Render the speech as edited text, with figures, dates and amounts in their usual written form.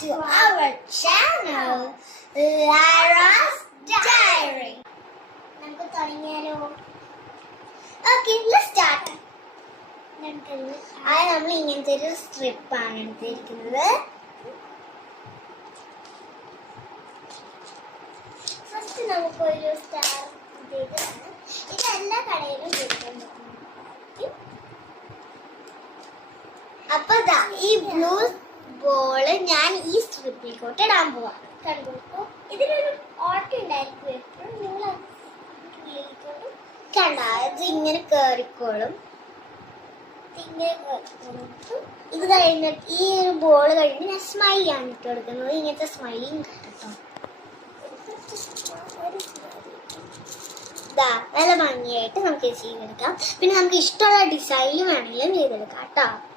to our channel, Lara's Diary. നമുക്ക് തുടങ്ങിയാലോ? Okay, let's start. നമ്മൾ ഇങ്ങനത്തെ ഒരു സ്ട്രിപ്പാണ് എടുത്തിരിക്കുന്നത്. ഫസ്റ്റ് നമുക്കൊരു സ്റ്റാർ ഇതാണ്. ഇത് എല്ലാ കടയിലും കിട്ടും. അപ്പൊ ഈ ബ്ലൂ ബോള് ഞാൻ ഈ സ്ട്രിപ്പിലേക്കോട്ട് ഇടാൻ പോവാണ്. കണ്ടു, ഇതിലൊരു ഓട്ട ഉണ്ടായിരിക്കും എപ്പോഴും. നിങ്ങൾ കണ്ട ഇത് ഇങ്ങനെ കേറിക്കോളും. ഇത് കഴിഞ്ഞിട്ട് ഈ ഒരു ബോൾ കഴിഞ്ഞ് ഞാൻ സ്മൈലി ആണ് ഇട്ട് കൊടുക്കുന്നത്. ഇങ്ങനത്തെ സ്മൈലിങ് കേട്ടോ. നല്ല ഭംഗിയായിട്ട് നമുക്ക് ചെയ്തെടുക്കാം. പിന്നെ നമുക്ക് ഇഷ്ടമുള്ള ഡിസൈനിൽ വേണമെങ്കിലും ചെയ്തെടുക്കാം കേട്ടോ.